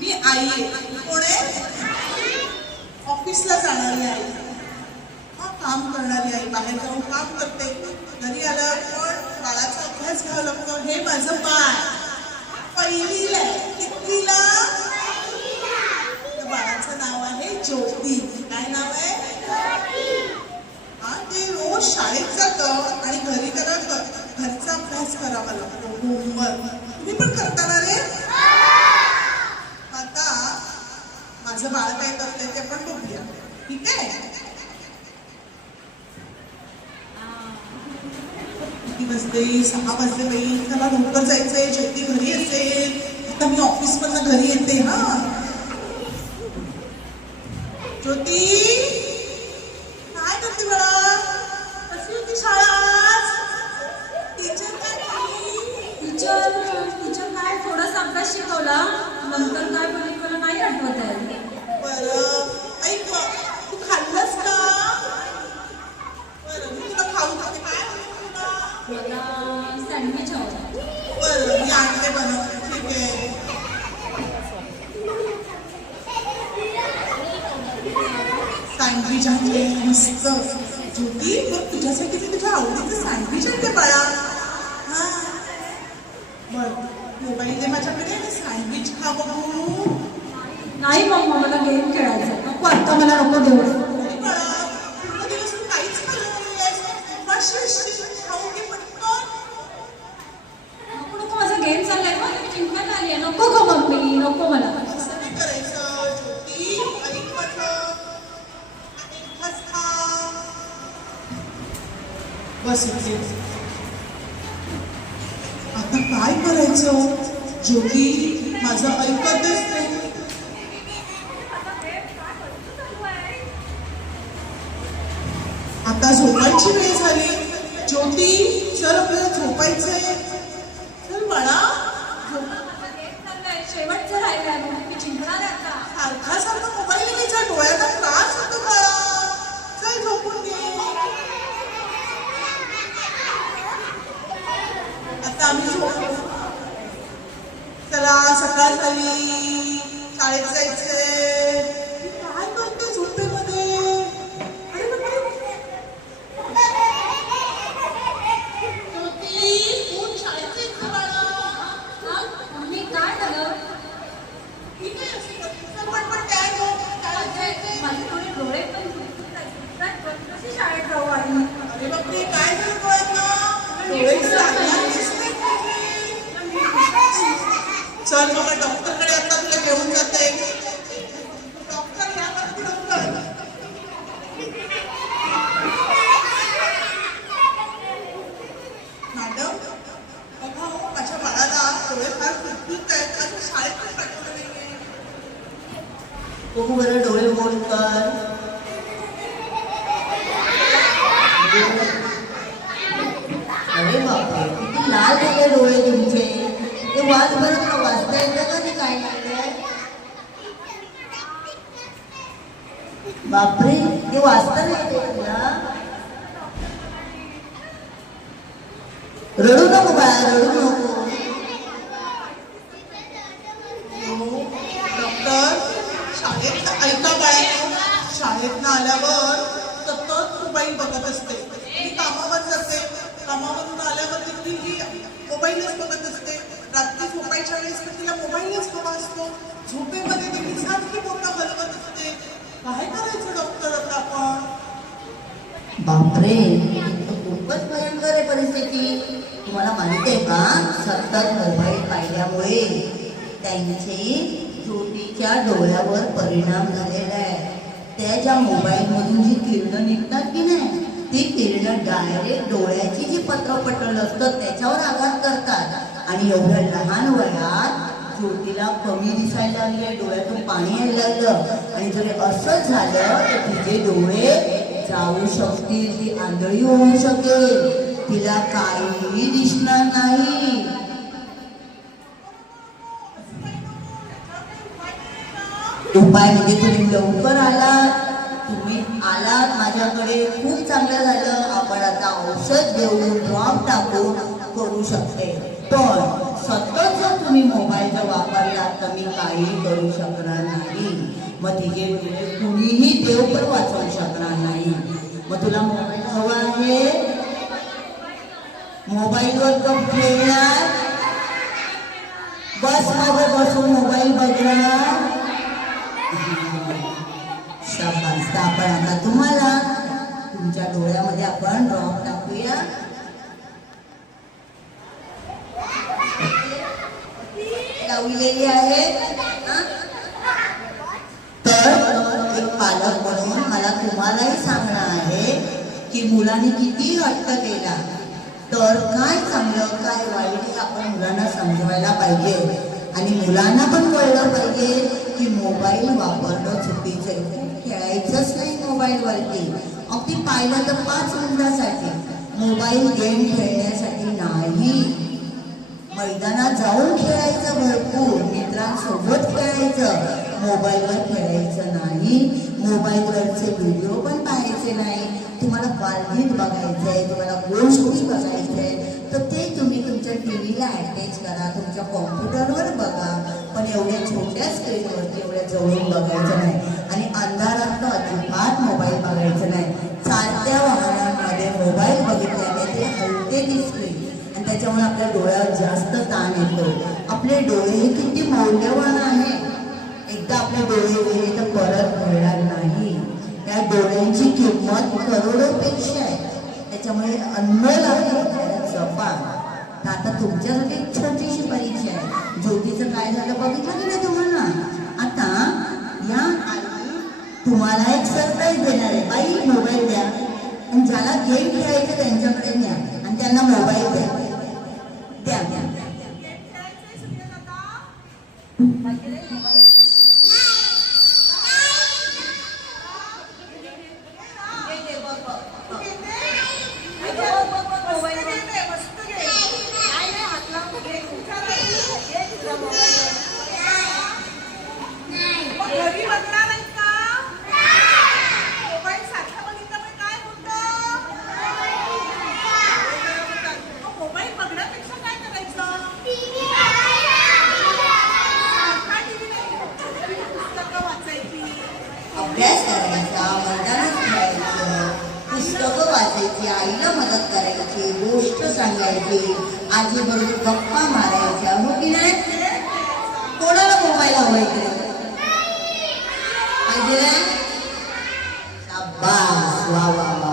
मी आई आहे. कोण आहे? ऑफिसला जाणारी आई, काम करणारी आई, बाहेर जाऊन काम करते. घरी आल्यावर पण बाळाचा अभ्यास घ्यावा लागतो. हे माझं बाळ पहिलीला आहे. कितवीला? त्या बाळाचं नाव आहे ज्योती. काय नाव आहे? हा, ते रोज शाळेत जातं आणि घरी त्याला घरचा अभ्यास करावा लागतो, होमवर्क. तुम्ही पण करता ना रे? आता माझं बाळ काय करतंय ते पण बघूया, ठीक आहे? किती वाजते? 6 वाजले बाई. त्याला लवकर जायचंय. ज्योती घरी असेल. आता मी ऑफिस मधनं घरी येते. हा ज्योती, काय करते बाळा? कशी होती शाळा आज? टीचर काय बोलली? टीचर काय थोडासा अभ्यास शिकवला, नंतर काय बोलली मला नाही आठवत आहे. बरं, ऐक, तू खाल्लंस का? बरं, मी तुला खाऊ घालते. काय हवं तुला? मला सँडविच हवं. बरं, मी आणते बनव. ठीक आहे. सँडविच आणले मस्त. ज्योती, मग तुझ्यासाठी मी तुझ्या आवडीचं सँडविच आणते बाळा. हा बरं, मोबाईल दे माझ्याकडे आणि सँडविच खा बघू. नाही मम्मा, मला गेम खेळायचा. नको आता, मला नको देऊ. अरे बाळा, पूर्ण दिवस तू काहीच खाल्लं नाहीयेस. उपाशी असशील. खाऊ घे पटकन. नको, माझा गेम चाललाय ना, मी चिंता आली आहे. नको गो मम्मी, नको मला. असं नाही करायचं ज्योती. ऐक म्हटलं, एकच खा. बस इथे. आता काय करायचं? ज्योती माझं ऐकतच नाही. आता झोपायची वेळ झाली. ज्योती, चल आपल्याला झोपायचंय. चल बाळा. शेवटचं राहिलं आहे, मी चिंतणार आता. सारखा मोबाईल घ्यायचा, डोळ्याचा त्रास होतो बाळा. चल झोपून घे. आता आम्ही झोपू. चला, सकाळ झाली. शाळेत जायचंय. काय करते झोपेमध्ये? अरे ज्योती, उठ, शाळेत जायचं बाळा. मम्मी काय झालं? ठीक आहे, असं करते. पण काय गं? शाळेत जायचंय. माझे थोडे डोळे पण कशी शाळेत राहू आणि अरे बापरे, काय झालं डोळ्यांना? डोळे लागले दिसते. चल बाबा, डॉक्टरकडे आता तुला घेऊन जाते. डॉक्टर या बघ, डॉक्टर. मॅडम, बघा हो, माझ्या बाळाला डोळे फार खुपखुपत आहेत. माझ्या शाळेत पण पाठवलं नाहीये. बघू बरं, डोळे मोड कर. अरे बापरे, किती लाल झाले डोळे तुमचे. ते वाच बरं, तुला वाचता येतं का ते काय नाही? बापरे, ते वाचता नाही येते तुला? रडू नको बाळा, रडू नको. डॉक्टर, शाळेत ऐका बाई, शाळेतनं आल्यावर सतत मोबाईल बघत असते. मी कामावर जाते, कामावरून आल्यावर तिथली मोबाईलच बघत असते. रात्री झोपायच्या वेळेस तर तिला मोबाईलच हवा असतो. झोपेमध्ये तिने सारखी बोटं हलवत असते. काय करायचं डॉक्टर आता आपण? बापरे, खूपच भयंकर आहे परिस्थिती. तुम्हाला माहिती आहे का, सतत मोबाईल पाहिल्यामुळे त्यांची ज्योतीच्या डोळ्यावर परिणाम झालेला आहे. त्या ज्या मोबाईलमधून जी किरणं निघतात की नाही, ती किरणं डायरेक्ट डोळ्याची जी पत्रपटल असतं त्याच्यावर आघात करतात. आणि एवढ्या लहान वयात ज्योतीला कमी दिसायला लागली आहे, डोळ्यातून पाणी यायला लागलं. आणि जर असं झालं तर तिचे डोळे जाऊ शकतील, ती आंधळी होऊ शकेल, तिला काहीही दिसणार नाही. उपाय म्हणजे तुम्ही लवकर आलात, तुम्ही आलात माझ्याकडे, खूप चांगलं झालं. आपण आता औषध देऊन ड्रॉप टाकून करू शकते. पण सतत जर तुम्ही मोबाईलचा वापरला तर मी काही करू शकणार नाही. मग तिचे डोळे कुणीही देव पण वाचवू शकणार नाही. मग तुला मोबाईल हवा आहे, मोबाईलवर कप खेळणार, बस मध्ये बसून मोबाईल बघणार. शाबास. आपण आता तुम्हाला तुमच्या डोळ्यामध्ये आपण ड्रॉप टाकूया. लावलेली आहे. तर एक पालक म्हणून मला तुम्हालाही सांगणं आहे की मुलांनी किती हट्ट केला तर काय चांगलं काय वाईट हे आपण मुलांना समजवायला पाहिजे. आणि मुलांना पण कळलं पाहिजे की मोबाईल वापरणं चुकीचं आहे. खेळायचंच नाही मोबाईलवरती. अगदी पाहिलं तर 5 मिनिटासाठी. मोबाईल गेम खेळण्यासाठी नाही. मैदानात जाऊन खेळायचं, भरपूर मित्रांसोबत खेळायचं, मोबाईलवर खेळायचं नाही. मोबाईलवरचे व्हिडिओ पण पाहायचे नाही. तुम्हाला बालगीत बघायचंय, तुम्हाला गोष्टी बघायचंय तर ते तुम्ही तुमच्या टीव्हीला अटॅच करा, तुमच्या कॉम्प्युटरवर बघा. पण एवढ्या छोट्या स्क्रीनवरती एवढ्या जवळून बघायचं नाही. आणि अंधारात तर अजिबात मोबाईल बघायचं नाही. चालत्या वाहनांमध्ये मोबाईल बघितल्याने ते हलते ती स्क्रीन आणि त्याच्यामुळे आपल्या डोळ्यावर जास्त ताण येतो. आपले डोळे हे किती मौल्यवान आहे. एकदा आपले डोळे गेले तर परत मिळणार नाही. त्या डोळ्यांची किंमत करोडोपेक्षा आहे. त्याच्यामुळे अनमोल आहे, जपा. तर आता तुमच्यासाठी एक छोटीशी परीक्षा आहे. ज्योतीचं काय झालं बघितलं की नाही तुम्हाला. आता या तुम्हाला एक सरप्राईज देणार आहे. बाई मोबाईल द्या आणि ज्याला गेम खेळायचं त्यांच्याकडे न्या आणि त्यांना मोबाईल द्या. द्या द्या घरी बघणार आहे का? मोबाईल सारखा बघितलं पण काय होतं? मोबाईल बघण्यापेक्षा काय करायचं? सारखा टीव्ही नाही, पुस्तकं वाचायची, अभ्यास करायचा, मैदानात खेळायचं, पुस्तकं वाचायची, आईला मदत करायची, गोष्ट सांगायची, आजीबरोबर गप्पा मारायच्या. हो की नाही. कोणाला मोबाईल हवाय पाहिजे. शाबास. वा वा वा.